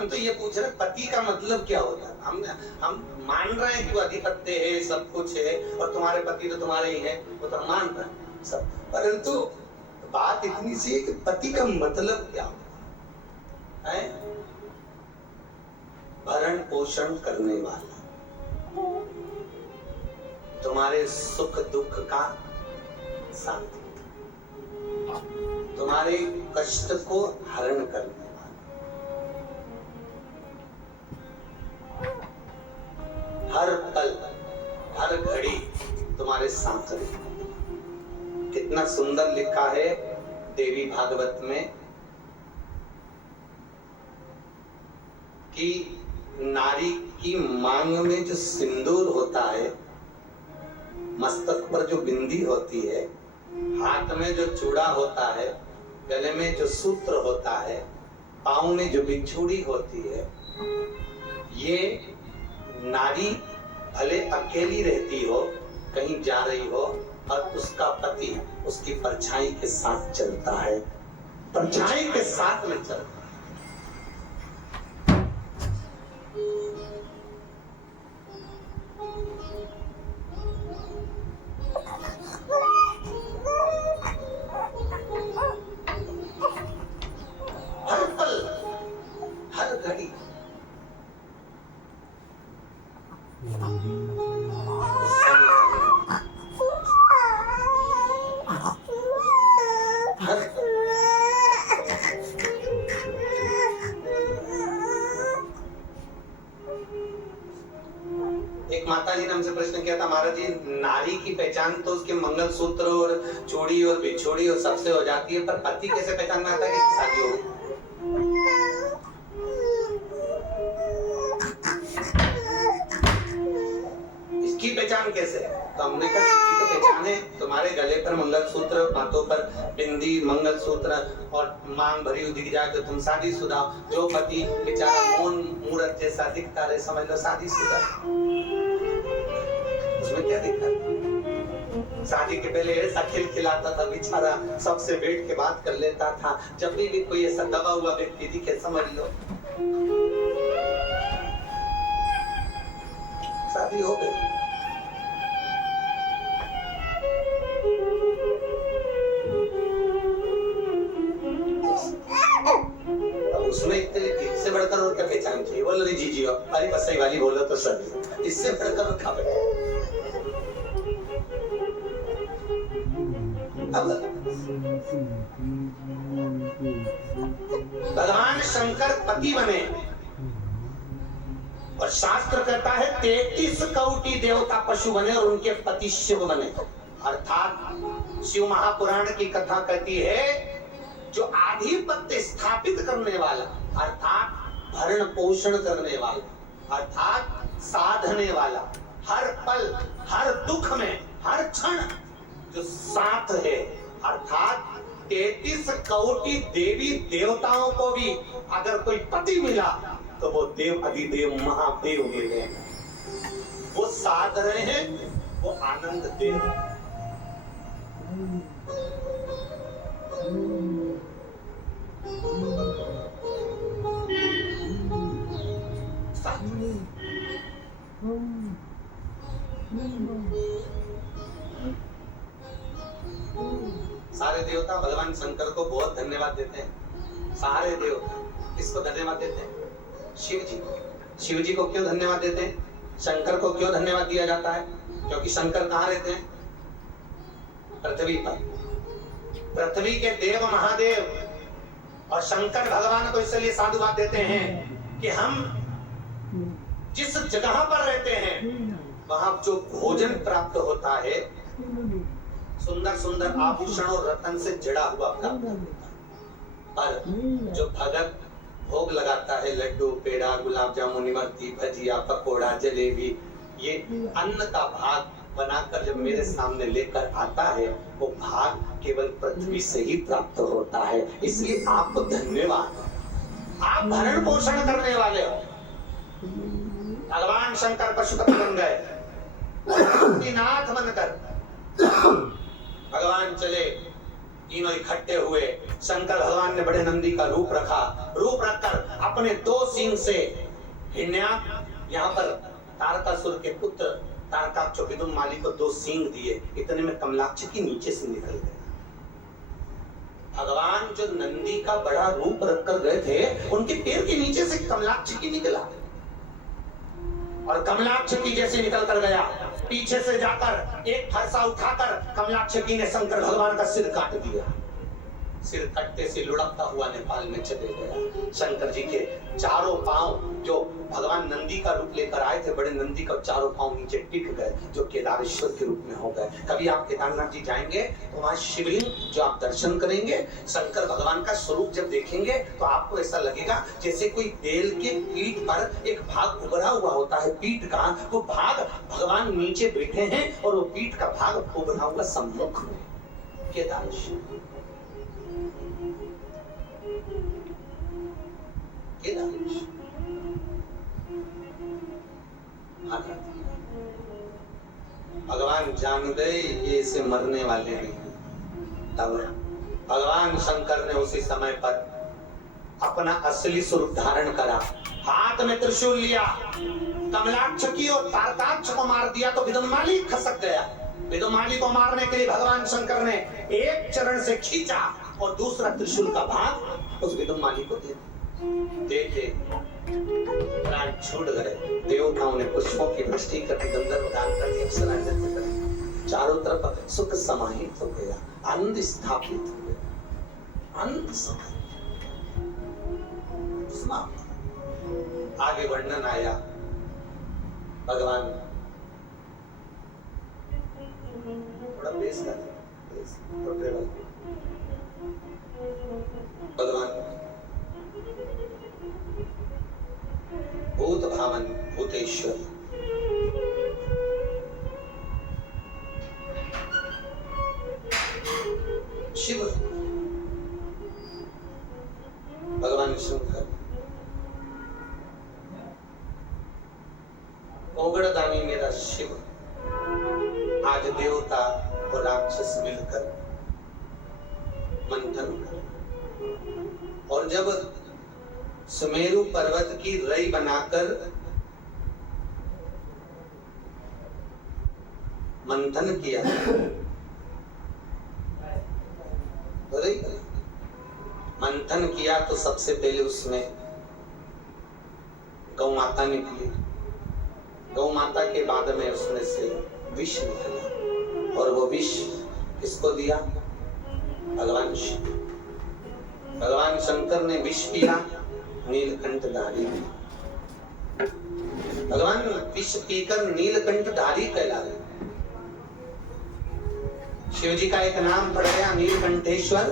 हम तो ये पूछ रहे पति का मतलब क्या होता है। हम मान रहे हैं कि वो अधिपत्य है, सब कुछ है, और तुम्हारे पति तो तुम्हारे ही है, वो तो मान रहे हैं सब, परंतु बात इतनी सी है कि पति का मतलब क्या होता है। भरण पोषण करने वाला, तुम्हारे सुख दुख का साथी, तुम्हारे कष्ट को हरण करने वाला, हर पल हर घड़ी तुम्हारे साथ रहे। कितना सुंदर लिखा है देवी भागवत में कि नारी की मांग में जो सिंदूर होता है, मस्तक पर जो बिंदी होती है, हाथ में जो चूड़ा होता है, गले में जो सूत्र होता है, पाँव में जो बिछुड़ी होती है, ये नारी भले अकेली रहती हो, कहीं जा रही हो, और उसका पति उसकी परछाई के साथ चलता है, परछाई के साथ में चलता है। हर पल हर घड़ी एक माता जी ने हमसे प्रश्न किया था, महाराज जी नारी की पहचान तो उसके मंगलसूत्र और चूड़ी और बिछोड़ी और सबसे हो जाती है, पर पति कैसे पहचान में आता है कि इसकी शादी हो गई। इसकी पहचान कैसे? तो हमने कहा इसकी तो पहचान है, तुम्हारे गले पर मंगलसूत्र, माथों पर बिंदी, मंगलसूत्र और मांग भरी हुई दिख जाए तो तुम शादीशुदा। जो पति बेचारा मौन मूर्त जैसा दिखता रहे, समझ लो शादीशुदा। उसमें क्या दिक्कत? शादी के पहले ऐसा खिलखिलाता था बेचारा, सबसे बैठ के बात कर लेता था। जब भी कोई ऐसा दबा हुआ व्यक्ति दिखे समझ लो शादी हो गई। अब उसमें इससे बढ़कर और क्या पहचान चाहिए? बोलो रे जीजी, अरे बसई वाली बोलो तो सर, इससे बढ़कर क्या अब भगवान शंकर पति बने और शास्त्र कहता है 33 कोटि देवता पशु बने और उनके पति शिव बने। अर्थात शिव महापुराण की कथा कहती है जो आधिपत्य स्थापित करने वाला, अर्थात भरण पोषण करने वाला, अर्थात साधने वाला, हर पल हर दुख में हर क्षण जो साथ है, अर्थात 33 कोटि देवी देवताओं को भी अगर कोई पति मिला तो वो देव अधिदेव महादेव मिले। वो साथ रहे हैं, वो आनंद दे रहे हैं। सारे देवता भगवान शंकर को बहुत धन्यवाद देते हैं। सारे देवता किसको धन्यवाद देते हैं? शिव जी को। शिव जी को क्यों धन्यवाद देते हैं? शंकर को क्यों धन्यवाद दिया जाता है? क्योंकि शंकर कहाँ रहते हैं? पृथ्वी पर। पृथ्वी के देव महादेव और शंकर भगवान को इसलिए साधुवाद देते हैं कि हम जिस जगह पर रहते हैं वहां जो भोजन प्राप्त होता है, सुंदर सुंदर आभूषण और रतन से जड़ा हुआ प्राप्त होता है, पर जो भगत भोग लगाता है, लड्डू, पेड़ा, गुलाब जामुन, इमरती, भजिया, पकोड़ा, जलेबी, ये अन्न का भाग बनाकर जब मेरे सामने लेकर आता है, वो भाग केवल पृथ्वी से ही प्राप्त होता है। इसलिए आपको धन्यवाद, आप भरण पोषण करने वाले हो। भगवान शंकर पशुपति बन गए, नाथ बनकर भगवान चले तीनों इकट्ठे हुए। शंकर भगवान ने बड़े नंदी का रूप रखा, रूप रखकर अपने 2 सींग से हिरण्याक्ष यहाँ पर तारकासुर के पुत्र तारकाक्ष विदुमाली को 2 सींग दिए। इतने में कमलाक्ष की नीचे से निकल गए। भगवान जो नंदी का बड़ा रूप रखकर गए थे, उनके पैर के नीचे से कमलाक्ष की निकला, और कमलाक्ष की जैसे निकल कर गया, पीछे से जाकर एक फरसा उठाकर कमलाक्ष की ने शंकर भगवान का सिर काट दिया। सिर कटते से लुढ़कता हुआ नेपाल में चले गया। शंकर जी के चारों पांव जो भगवान नंदी का रूप लेकर आए थे, बड़े नंदी का चारों पांव नीचे टिक गए, जो केदारेश्वर के रूप में हो गए। कभी आप केदारनाथ जी जाएंगे तो वहां शिवलिंग जो आप दर्शन करेंगे, शंकर भगवान का स्वरूप जब देखेंगे तो आपको ऐसा लगेगा जैसे कोई बेल के पीठ पर एक भाग उभरा हुआ होता है, पीठ का वो भाग भगवान नीचे बैठे हैं और वो पीठ का भाग उभरा हुआ सम्मुख में। केदारेश्वर भगवान जान गए ये इसे मरने वाले नहीं। तब भगवान शंकर ने उसी समय पर अपना असली स्वरूप धारण करा, हाथ में त्रिशूल लिया, कमलाक्ष की और तारकाक्ष को मार दिया तो विदुमाली खसक गया। विदुमाली को मारने के लिए भगवान शंकर ने एक चरण से खींचा और दूसरा त्रिशूल का भाग उस विदुमाली को दे देखे प्राण छूट गए। देवताओं ने पुष्पों की वृष्टि कर गंधर्व दान करके अप्सरा नृत्य करे। चारों तरफ सुख समाहित हो गया, आनंद स्थापित हो गया, आनंद समाप्त। आगे वर्णन आया भगवान थोड़ा बेस कर भगवान भूत भावन भूतेश्वर शिव भगवान शंकर ओगड़दानी मेरा शिव आज देवता और राक्षस मिलकर मंथन कर, और जब सुमेरु पर्वत की रई बनाकर मंथन किया, मंथन किया तो सबसे पहले उसमें गौ माता निकली। गौ माता के बाद में उसमें से विष निकला, और वो विष किसको दिया? भगवान शिव। भगवान शंकर ने विष पिया, नीलकंठधारी। भगवान विष पीकर नीलकंठधारी कहला रहे। शिव जी का एक नाम पड़ गया नीलकंठेश्वर।